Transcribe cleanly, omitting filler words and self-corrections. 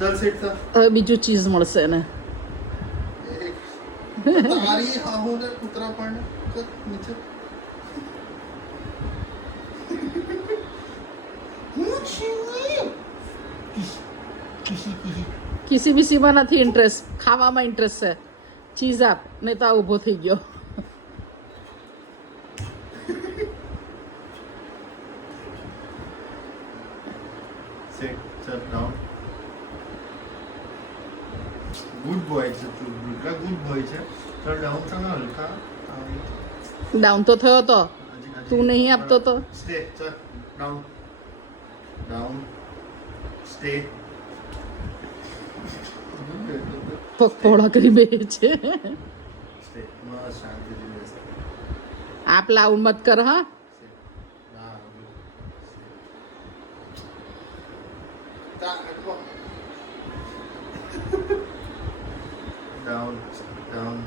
ચાલ સેટ થા હવે બીજું ચીઝ મળશે ને તારી હાહુ ને કૂતરા પણ કર નીચે કિસી બીસીમાં નથી ઇન્ટરેસ્ટ, ખાવામાં ઇન્ટરેસ્ટ છે. ચીઝ આપ નહીં તો આ ઊભો થઈ ગયો. સેટ ચાલ ડાઉન ગુડ બોય છે તું દુર્ગા ગુડ બોય છે ચાલ ડાઉન ચાલ હલકા ડાઉન તો થયો તો તું નહીં આપતો તો. સ્ટે ચાલ ડાઉન ડાઉન સ્ટે પગ પહોળા કરી બે છે. સ્ટે મસ્ત શાંતિથી બેસ આપ લાઉડ મત કર હા. down down